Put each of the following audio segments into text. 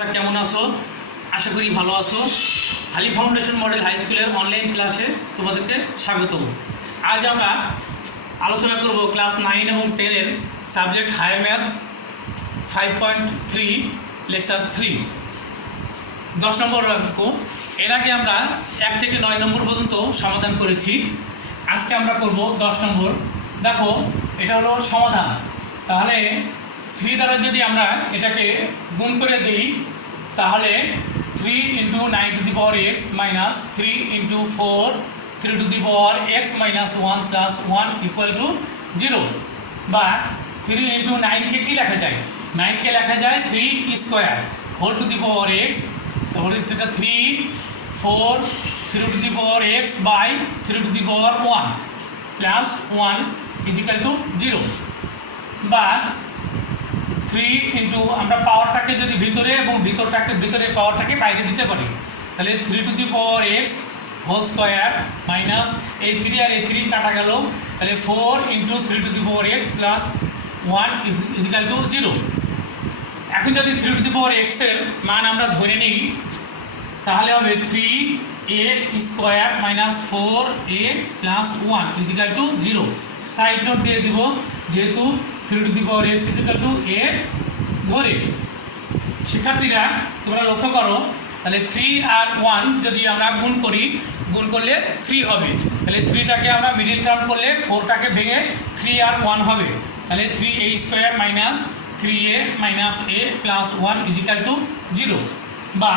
তোমরা কেমন আছো? আশা করি ভালো আছো। হালি ফাউন্ডেশন মডেল হাই স্কুলের অনলাইন ক্লাসে তোমাদেরকে স্বাগত। আজ আমরা আলোচনা করব ক্লাস 9 এবং 10 এর সাবজেক্ট হায়ার ম্যাথ 5.3 লেকচার 3 10 নম্বর অঙ্ক। এর আগে আমরা 1 থেকে 9 নম্বর পর্যন্ত সমাধান করেছি। আজকে আমরা করব 10 নম্বর। দেখো, এটা হলো সমাধান। তাহলে 3 দ্বারা যদি আমরা এটাকে গুণ করে দিই, তাহলে 3 × 9 to the power x minus 3 × 4 3 to the power x minus 1 plus 1 equal to 0, বা 3 × 9 কে কি লেখা যায়? 9 কে লেখা যায় 3 square whole to the power x, তাহলে এটা 3 4 3 to the power x by 3 to the power 1 plus 1 is equal to 0, বা 3 × আমরা পাওয়ারটাকে যদি ভিতরে এবং ভিতরের পাওয়ারটাকে বাইরে দিতে পারি, তাহলে 3 to the power x whole square minus এই 3 আর এই 3 কাটা গেল, তাহলে 4 × 3 to the power x plus 1 is equal to 0। এখন যদি 3 to the power x এর মান আমরা ধরে নিই, তাহলে হবে 3a square minus 4a plus 1 is equal to 0। Side note দিয়ে দিব, যেহেতু 3 to the power x is equal to a ধরে। শিক্ষার্থীরা তোমরা লক্ষ্য করো, তাহলে 3 আর 1 যদি আমরা গুণ করি, গুণ করলে 3 হবে। তাহলে 3টাকে আমরা মিডিল টার্ম করলে 4টাকে ভেঙে 3 আর 1 হবে। তাহলে 3a square minus 3a minus a plus 1 is equal to 0, বা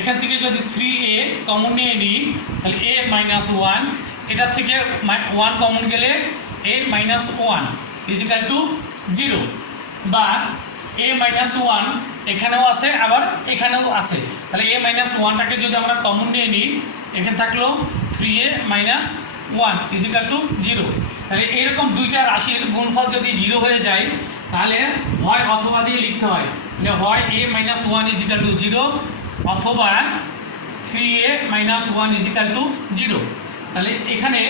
এখান থেকে যদি 3a কমন নিয়ে নিই, তাহলে a মাইনাস 1, এটার থেকে 1 কমন গেলে a minus 1 is equal to 0, বা a মাইনাস 1 এখানেও আছে আবার এখানেও আছে। তাহলে a মাইনাস 1টাকে যদি আমরা কমন নিয়ে নিই, এখানে থাকলো 3a minus 1 is equal to 0। তাহলে এরকম দুইটা রাশির গুণফল যদি 0 হয়ে যায়, তাহলে হয় অথবা দিয়ে লিখতে হয়। তাহলে হয় a minus 1 is equal to 0 অথবা 3a minus 1 is equal to 0। তাহলে এখানে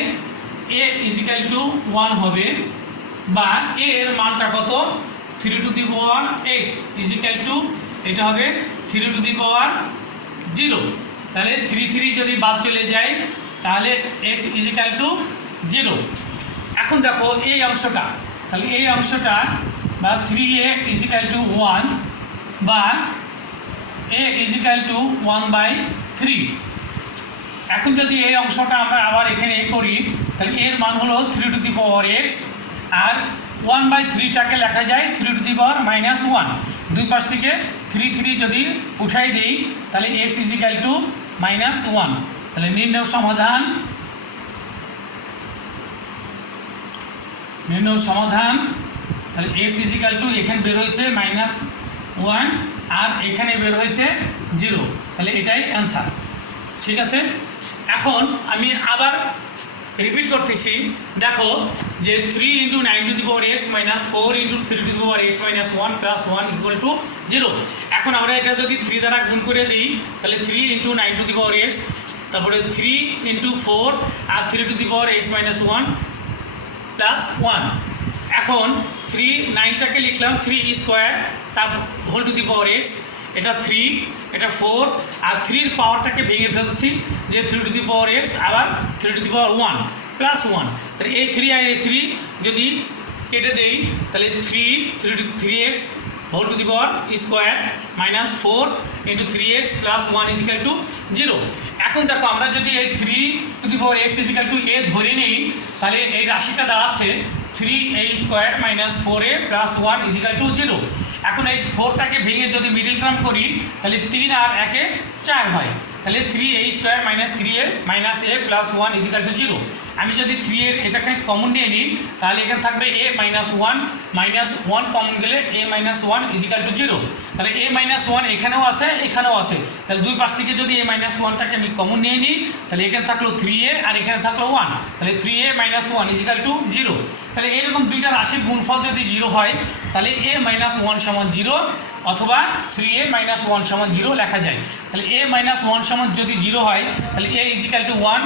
a is equal to 1 হবে, বা a এর মানটা কত? 3 to the power x is equal to এটা হবে 3 to the power 0। তাহলে 3 যদি বাদ চলে যায়, তাহলে x is equal to 0। এখন দেখো এই অংশটা, তাহলে এই অংশটা বা 3a is equal to 1 বা a is equal to 1/3। এখন যদি এই অংশটা আমরা আবার এখানে করি, তাহলে এর মান হলো 3 to the power x, আর 1/3টাকে লেখা যায় 3 to the power -1। দুই পাশ থেকে 3 যদি উঠাই দিই, তাহলে x is equal to -1। তাহলে নির্ণয় সমাধান তাহলে x is equal to এখানে বের হয়েছে -1 আর এখানে বের হয়েছে 0। তাহলে এটাই অ্যান্সার। ঠিক আছে, এখন আমি আবার রিপিট করতেছি। দেখো যে 3 × 9 to the power x minus 4 × 3 to the power x minus 1 plus 1 equal to 0। এখন আমরা এটা যদি 3 দ্বারা গুণ করে দিই, তাহলে 3 × 9 to the power x, তারপরে 3 × 4 আর 3 to the power x minus 1 plus 1। এখন 9টাকে লিখলাম 3 স্কোয়ার তার whole to the power x, এটা 3 এটা 4 আর 3 এর পাওয়ারটাকে ভেঙে ফেলছি, যে 3 to the power x আবার 3 to the power 1 প্লাস 1। তাহলে এই 3 আর এই 3 যদি কেটে দেই, তাহলে 3x whole to the power square minus 4 × 3x plus 1 is equal to 0। এখন দেখো আমরা যদি এই 3 to the power x is equal to a ধরে নিই, তাহলে এই রাশিটা দাঁড়াচ্ছে 3a square minus 4a plus 1 is equal to 0। এখন এই 4টাকে ভেঙে যদি মিডিল টার্ম করি, তাহলে 3 আর 1 4 হয়। তাহলে 3a square minus 3a minus a plus 1 is equal to 0। আমি যদি 3 এর এটাকে কমন নিয়ে নিই, তাহলে এখানে থাকবে a মাইনাস 1 কমন গেলে a minus 1 is equal to 0। তাহলে a মাইনাস 1 এখানেও আছে এখানেও আছে, তাহলে দুই পাশ থেকে যদি a মাইনাস 1টাকে আমি কমন নিয়ে নিই, তাহলে এখানে থাকলো 3a আর এখানে থাকলো 1, তাহলে 3a minus 1 is equal to 0। তাহলে এরকম দুইটা রাশির গুণফল যদি 0 হয়, তাহলে a মাইনাস 1 সমান 0 অথবা 3a মাইনাস 1 সমান 0 লেখা যায়। তাহলে a মাইনাস 1 সমান যদি 0 হয়, তাহলে a is equal to 1,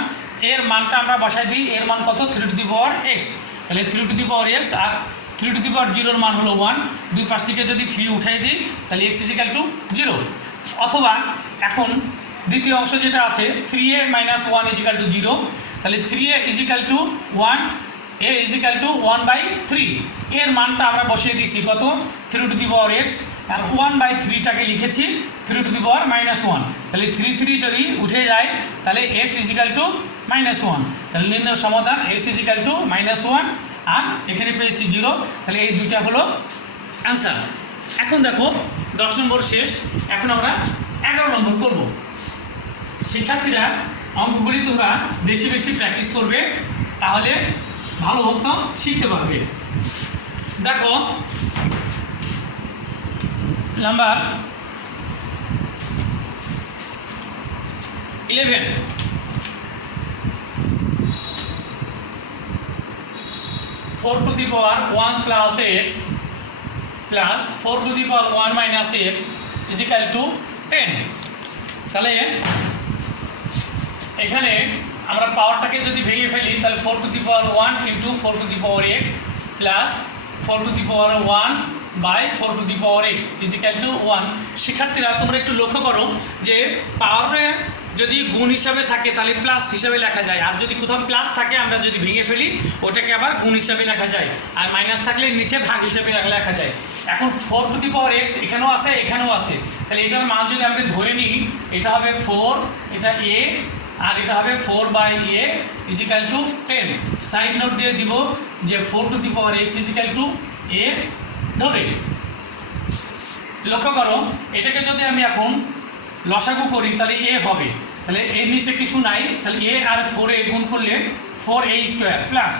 এর মানটা আমরা বসাই দিই, এর মান কত? 3 to the power x। তাহলে 3 to the power x R 3 to the power 0 এর মান হলো 1, দুই পাশ থেকে যদি 3 উঠাই দিই, তাহলে x is equal to 0। অথবা এখন দ্বিতীয় অংশ যেটা আছে 3a মাইনাস 1 ইজিক্যাল টু 0, তাহলে 3a is equal to 1, a is equal to 1/3। এর মানটা আমরা বসিয়ে দিয়েছি কত, 3 টু দি পাওয়ার x, আর 1/3টাকে লিখেছি 3 টু দি পাওয়ার -1। তাহলে 3 যদি উঠে যায় তাহলে x ইজিক্যাল টু -1। তাহলে নির্ণয় সমাধান x ইজিক্যাল টু -1, আর এখানে পেয়েছি 0। তাহলে এই দুইটা হলো অ্যান্সার। এখন দেখো 10 নম্বর শেষ, এখন আমরা 11 নম্বর করব। শিক্ষার্থীরা অঙ্কগুলি তোমরা বেশি বেশি প্র্যাকটিস করবে, তাহলে ভালো মতো শিখতে পারবে। দেখো number 11, 4 to the power 1 plus x plus 4 to the power 1 minus x is equal to 10। তাহলে এখানে আমরা পাওয়ারটাকে যদি ভেঙে ফেলি তাহলে 4 to the power 1 into 4 to the power x plus 4 to the power 1 by 4 to the power x is equal to 1। শিক্ষার্থীরা তোমরা একটু লক্ষ্য করো যে পাওয়ারে যদি গুণ হিসাবে থাকে তাহলে প্লাস হিসাবে লেখা যায়, আর যদি কোথাও প্লাস থাকে আমরা যদি ভেঙে ফেলি ওটাকে আবার গুণ হিসাবে লেখা যায়, আর মাইনাস থাকলে নিচে ভাগ হিসাবে লেখা যায়। এখন 4 টু দি পাওয়ার x এখানেও আছে এখানেও আছে, তাহলে এটার মান যদি আমরা ধরে নিই এটা হবে 4, এটা a, আর এটা হবে 4/a is equal to 10। Side note দিয়ে দিব যে 4 to the power x is equal to a ধরে। লক্ষ্য করো এটাকে যদি আমি এখন লসাগু করি তাহলে a হবে, তাহলে এর নিচে কিছু নাই, তাহলে a আর 4a গুণ করলে 4a² plus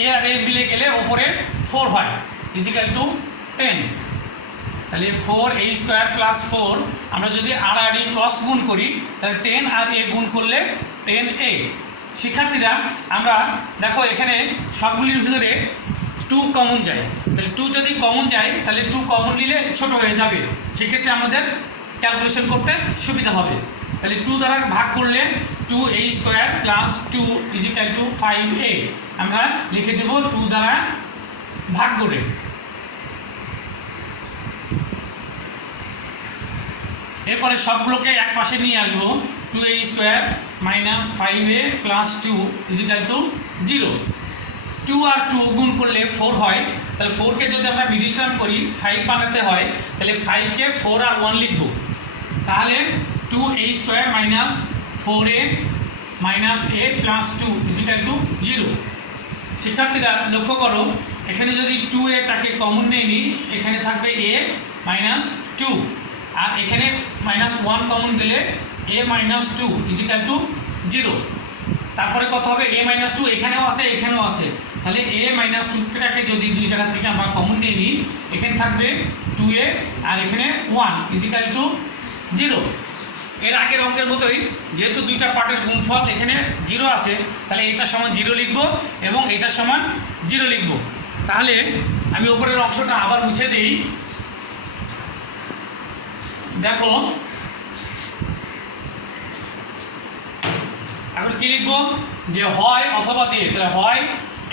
a R a মিলে গেলে ওপরে 4 হয় ইজিক্যাল টু 10। তাহলে 4a² প্লাস 4 আমরা যদি আর ক্রস গুণ করি তাহলে 10 আর a গুণ করলে 10a। শিক্ষার্থীরা আমরা দেখো এখানে সবগুলির ভিতরে 2 কমন যায়, তাহলে 2 যদি কমন যায় তাহলে 2 কমন নিলে ছোট হয়ে যাবে, সেক্ষেত্রে আমাদের ক্যালকুলেশন করতে সুবিধা হবে। তাহলে 2 দ্বারা ভাগ করলে 2a² plus 2 is equal two 5a, আমরা লিখে দেব 2 দ্বারা ভাগ করে। এরপরে সবগুলোকে এক পাশে নিয়ে আসবো, 2a² minus 5a plus 2 is equal to 0। 2 আর 2 গুণ করলে 4 হয়, তাহলে 4কে যদি আমরা মিডিল টার্ম করি 5 বানাতে হয়, তাহলে 5কে 4 আর 1 লিখব, তাহলে 2a² minus 4a minus a plus 2 is equal to 0। শিক্ষার্থীরা লক্ষ্য করো এখানে যদি 2a-টাকে কমন নিয়ে নিই এখানে থাকবে a মাইনাস 2, আর এখানে -1 কমন গেলে a মাইনাস 2 ইজিক্যাল টু 0। তারপরে কত হবে a-2 এখানেও আছে এখানেও আছে, তাহলে a-2টাকে যদি দুই জায়গা থেকে আমরা কমন নিয়ে নিই এখানে থাকবে 2a আর এখানে 1 ইজিক্যাল টু 0। এর আগের অঙ্কের মতোই যেহেতু দুইটা পার্টের গুণফল এখানে 0 আছে, তাহলে এটার সমান 0 লিখব এবং এটার সমান 0 লিখব। তাহলে আমি উপরের অংশটা আবার মুছে দিই। দেখো এখন কি লিখবো যে হয় অথবা দিয়ে, তাহলে হয়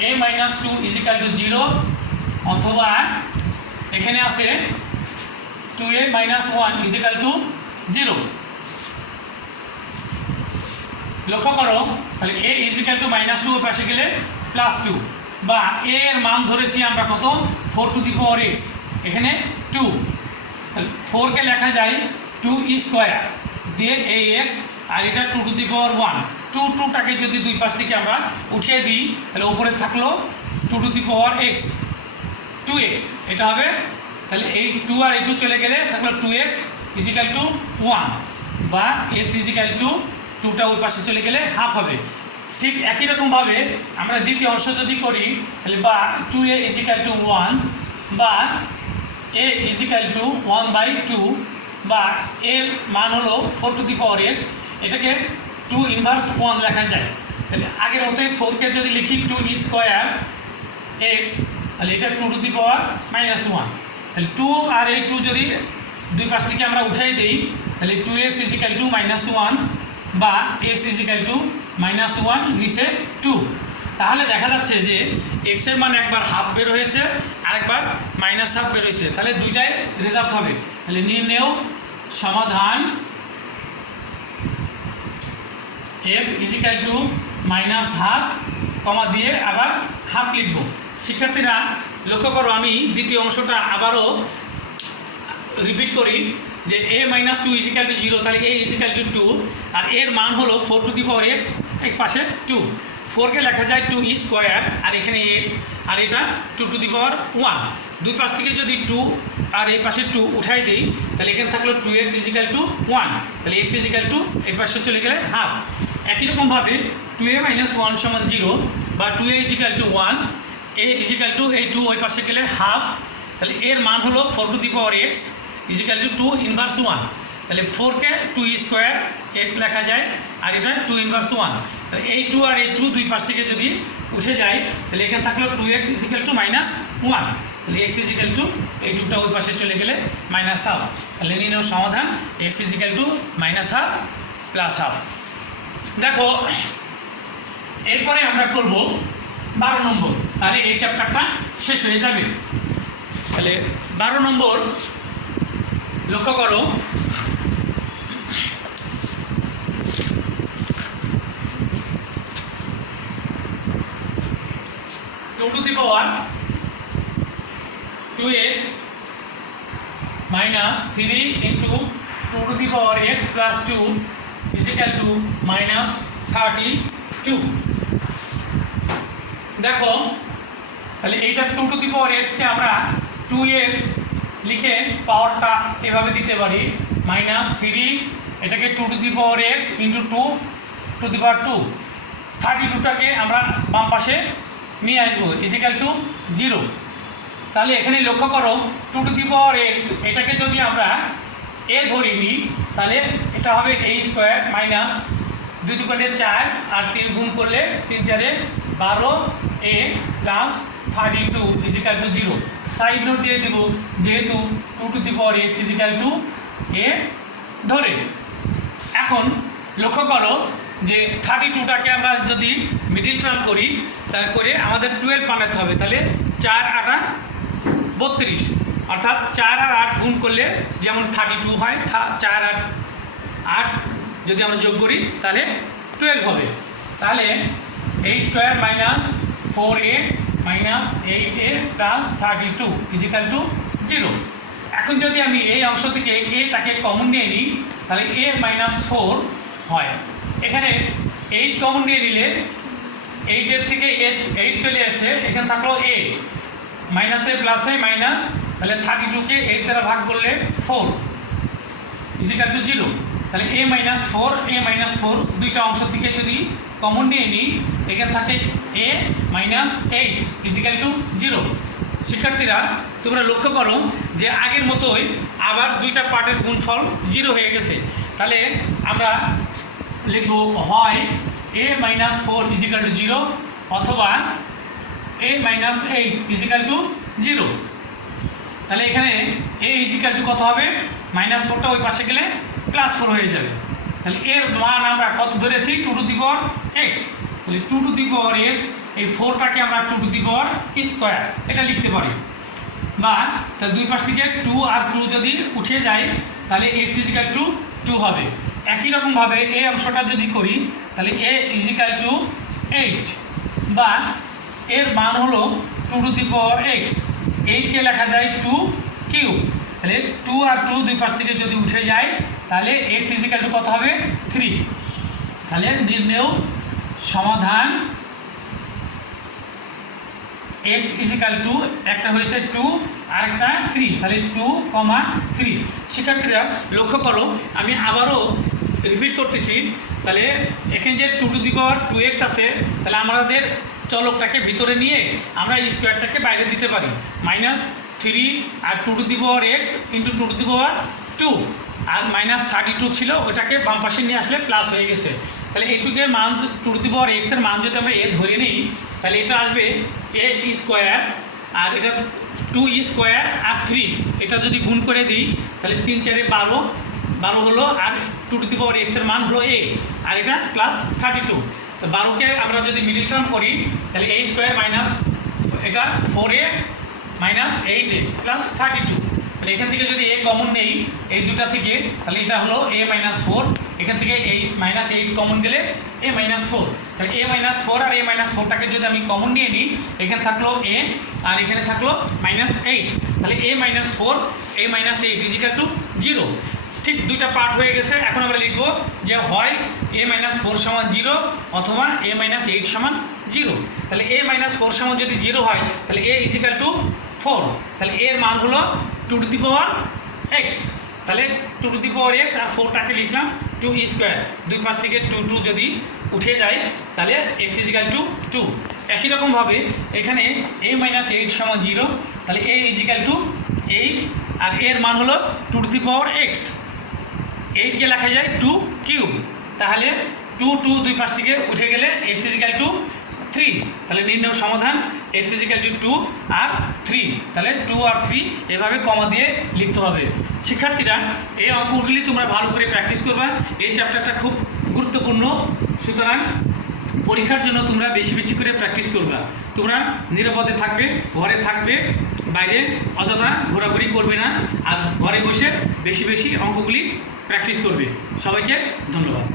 a-2 ইজিক্যাল টু 0 অথবা এখানে আছে 2a-1 ইজিক্যাল টু 0। লক্ষ্য করো তাহলে a ইজিক্যাল টু -2 পাশে গেলে +2, বা a এর মান ধরেছি আমরা কত 4 টু দি পাওয়ার x, এখানে 2, তাহলে 4কে লেখা যায় 2 দিয়ে ax, আর এটা 2 টু দি পাওয়ার 1। 2টাকে যদি দুই পাশ থেকে আমরা উঠিয়ে দিই তাহলে উপরে থাকলো 2 to the power x 2x, এটা হবে। তাহলে এই 2 আর এই 2 চলে গেলে থাকলো 2x ইজিক্যাল টু 1, বা x ইজিক্যাল টু 2টা ওই পাশে চলে গেলে হাফ হবে। ঠিক একই রকমভাবে আমরা দ্বিতীয় অংশ যদি করি তাহলে বা 2a ইজিক্যাল টু 1, বা a ইজিক্যাল টু 1/2, বা এর মান হলো 4 টু দি পাওয়ার x, এটাকে 2 ইনভার্স 1 লেখা যায়। তাহলে আগের মতোই 4কে যদি লিখি 2 x, তাহলে এটা 2 টু দি পাওয়ার -1। তাহলে 2 আর এই 2 যদি দুই পাশ থেকে আমরা উঠাই দিই তাহলে 2x ইজিক্যাল টু -1, বা x ইজিক্যাল টু -1 নিচে 2। তাহলে দেখা যাচ্ছে যে x এর মান একবার হাফ বের হয়েছে আরেকবার -1/2 বের হয়েছে, তাহলে দুইটাই রেজাল্ট হবে। তাহলে নির্ণেয় সমাধান x is equal to minus half comma দিয়ে আবার হাফ লিখব। শিক্ষার্থীরা লক্ষ্য করো, আমি দ্বিতীয় অংশটা আবারও রিপিট করি যে a minus two is equal to zero, তাহলে a ইজিক্যাল টু টু, আর এর মান হলো 4 টু দি পাওয়ার x, এক পাশে 2, 4কে লেখা যায় 2 স্কোয়ার, আর এখানে x, আর এটা 2 টু দি পাওয়ার 1। দুই পাশ থেকে যদি 2 আর এই পাশে 2 উঠাই দিই, তাহলে এখানে থাকলো 2x ইজিক্যাল টু 1, তাহলে x ইজিক্যাল টু এই পাশে চলে গেলে হাফ। একই রকমভাবে 2a মাইনাস 1 সমান 0 বা 2a is equal to 1, a is equal to এই 2 ওই পাশে গেলে হাফ, তাহলে এর মান হলো 4 to the power x is equal to 2 inverse 1, তাহলে 4কে 2 স্কোয়ার x লেখা যায়, আর এটা 2 ইনভার্স 1, তাহলে এই 2 আর এই 2 দুই পাশ থেকে যদি উঠে যায়, তাহলে এখানে থাকলো 2x ইজিক্যাল টু মাইনাস 1, তাহলে x ইজিক্যাল টু এই 2টা ওই পাশে চলে গেলে মাইনাস হাফ। তাহলে নির্ণয় সমাধান x is equal to minus half plus half. দেখো এরপরে আমরা করব 12 নম্বর, তাহলে এই চ্যাপ্টারটা শেষ হয়ে যাবে। তাহলে 12 নম্বর লক্ষ্য করো, two to the power 2x minus 3 into 2 to the power x plus 2 is equal to minus 32। দেখো তাহলে এইটা 2 টু দি পাওয়ার x কে আমরা 2x লিখে পাওয়ারটা এভাবে দিতে পারি, মাইনাস 3 এটাকে 2 to the power x into 2 to the power 2, 32টাকে আমরা বাম পাশে নিয়ে আসবো ইজিক্যাল টু 0। তাহলে এখানে লক্ষ্য করো 2 টু দি পাওয়ার x এটাকে যদি আমরা a ধরে নিই, তাহলে এটা হবে a স্কোয়ার মাইনাস 2 দুগুণে 4 আর 3 গুণ করলে 3 4 12 a plus 32 is equal to 0। Side note দিয়ে দিব, যেহেতু 2 to the power x is equal to a ধরে। এখন লক্ষ্য করো যে 32টাকে আমরা যদি মিডিল টার্ম করি, তাহলে করে আমাদের 12 বানাতে হবে, তাহলে 4 8 32, অর্থাৎ 4 আর 8 গুণ করলে যেমন 32 হয়, 4 আর 8 যদি আমরা যোগ করি তাহলে 12 হবে। তাহলে a square minus 4a minus 8a plus 32 is equal to 0। এখন যদি আমি এই অংশ থেকে এটাকে কমন নিয়ে নিই, তাহলে a মাইনাস 4 হয়। এখানে 8 কমন নিয়ে নিলে 8 থেকে 8 চলে আসে, এখানে থাকলো a মাইনাসে প্লাসে মাইনাস, তাহলে 32কে 8 দ্বারা ভাগ করলে 4 ইজিক্যাল টু 0। তাহলে a মাইনাস 4 দুইটা অংশ থেকে যদি কমন নিয়ে নিই, এখানে থাকে a মাইনাস 8 ইজিক্যাল টু 0। শিক্ষার্থীরা তোমরা লক্ষ্য করো যে আগের মতোই আবার দুইটা পার্টের গুণফল 0 হয়ে গেছে। তাহলে আমরা লিখব হয় a মাইনাস 4 ইজিক্যাল টু 0 অথবা a মাইনাস 8 ইজিক্যাল টু 0। তাহলে এখানে a ইজিক্যাল টু কত হবে, মাইনাস 4টা ওই পাশে গেলে প্লাস 4 হয়ে যাবে। তাহলে এর মান আমরা কত ধরেছি, 2 টু দি পাওয়ার x, তাহলে 2 টু দি পাওয়ার x, এই 4টাকে আমরা 2 টু দি পাওয়ার স্কোয়ার এটা লিখতে পারি, বা তাহলে দুই পাশ থেকে 2 আর 2 যদি উঠে যায় তাহলে x ইজিক্যাল টু 2 হবে। একই রকমভাবে এই অংশটা যদি করি, তাহলে a ইজিক্যাল টু 8, বা এর মান হলো 2 টু দি পাওয়ার x, 8কে লেখা যায় 2 কিউব, তাহলে 2 আর 2 দুই পাশ থেকে যদি উঠে যায় তাহলে x ইজিক্যাল টু কত হবে 3। তাহলে নির্ণয় সমাধান x ইজিক্যাল টু একটা হয়েছে 2 আর একটা 3, তাহলে 2, 3। শিক্ষার্থীরা লক্ষ্য করো, আমি আবারও রিপিট করতেছি, তাহলে এখানে যে 2 টু দি পাওয়ার 2x আছে, তাহলে আমাদের চলকটাকে ভিতরে নিয়ে আমরা স্কোয়ারটাকে বাইরে দিতে পারি, মাইনাস 3 আর 2 to the power x into 2 to the power 2, আর মাইনাস 32 ছিল ওটাকে বাম পাশে নিয়ে আসলে প্লাস হয়ে গেছে। তাহলে এইটুকের মান 2 টু দি পাওয়ার x এর মান যদি আমরা a ধরে নিই, তাহলে এটা আসবে a স্কোয়ার, আর এটা 2 স্কোয়ার আর 3 এটা যদি গুণ করে দিই তাহলে 3 4 12 হলো, আর 2 টু দি পাওয়ার x এর মান হলো a, আর এটা প্লাস 32। তো 12কে আমরা যদি মিডিল টার্ম করি তাহলে a স্কোয়ার মাইনাস এটা 4a মাইনাস 8a প্লাস 32, তাহলে এখান থেকে যদি এ কমন নেই এই দুটা থেকে, তাহলে এটা হলো a মাইনাস 4, এখান থেকে এই মাইনাস 8 কমন গেলে a মাইনাস 4, তাহলে a মাইনাস 4 আর a মাইনাস 4টাকে যদি আমি কমন নিয়ে নিই, এখানে থাকলো a আর এখানে থাকলো মাইনাস 8, তাহলে a minus 4 a minus 8 is equal to 0। ঠিক দুইটা পার্ট হয়ে গেছে। এখন আমরা লিখবো যে হয় a মাইনাস 4 সমান 0 অথবা a মাইনাস 8 সমান 0। তাহলে a মাইনাস 4 সমান যদি 0 হয় তাহলে a ইজিক্যাল টু 4, তাহলে এর মান হলো 2 টু দি পাওয়ার x, তাহলে 2 টু দি পাওয়ার x আর 4টাকে লিখলাম 2 স্কোয়ার, দুই পাশ থেকে 2 যদি উঠে যায় তাহলে x ইজিক্যাল টু 2। একই রকমভাবে এখানে a মাইনাস 8 সমান 0, তাহলে a ইজিক্যাল টু 8 আর এর মান হলো 2 টু দি পাওয়ার x, 8কে লেখা যায় 2 কিউব, তাহলে 2 দুই পাশ থেকে উঠে গেলে x ইজিক্যাল টু 3, তাহলে নির্ণয় সমাধান x ইজিক্যাল টু 2 আর 3, তাহলে 2 আর 3 এভাবে কমা দিয়ে লিখতে হবে। শিক্ষার্থীরা এই অঙ্কগুলি তোমরা ভালো করে প্র্যাকটিস করবা, এই চ্যাপ্টারটা খুব গুরুত্বপূর্ণ, সুতরাং পরীক্ষার জন্য তোমরা বেশি বেশি করে প্র্যাকটিস করবা। তোমরা নিরাপদে থাকবে, ঘরে থাকবে, বাইরে অযথা ঘোরাঘুরি করবে না, আর ঘরে বসে বেশি বেশি অঙ্কগুলি প্র্যাকটিস করবে। সবাইকে ধন্যবাদ।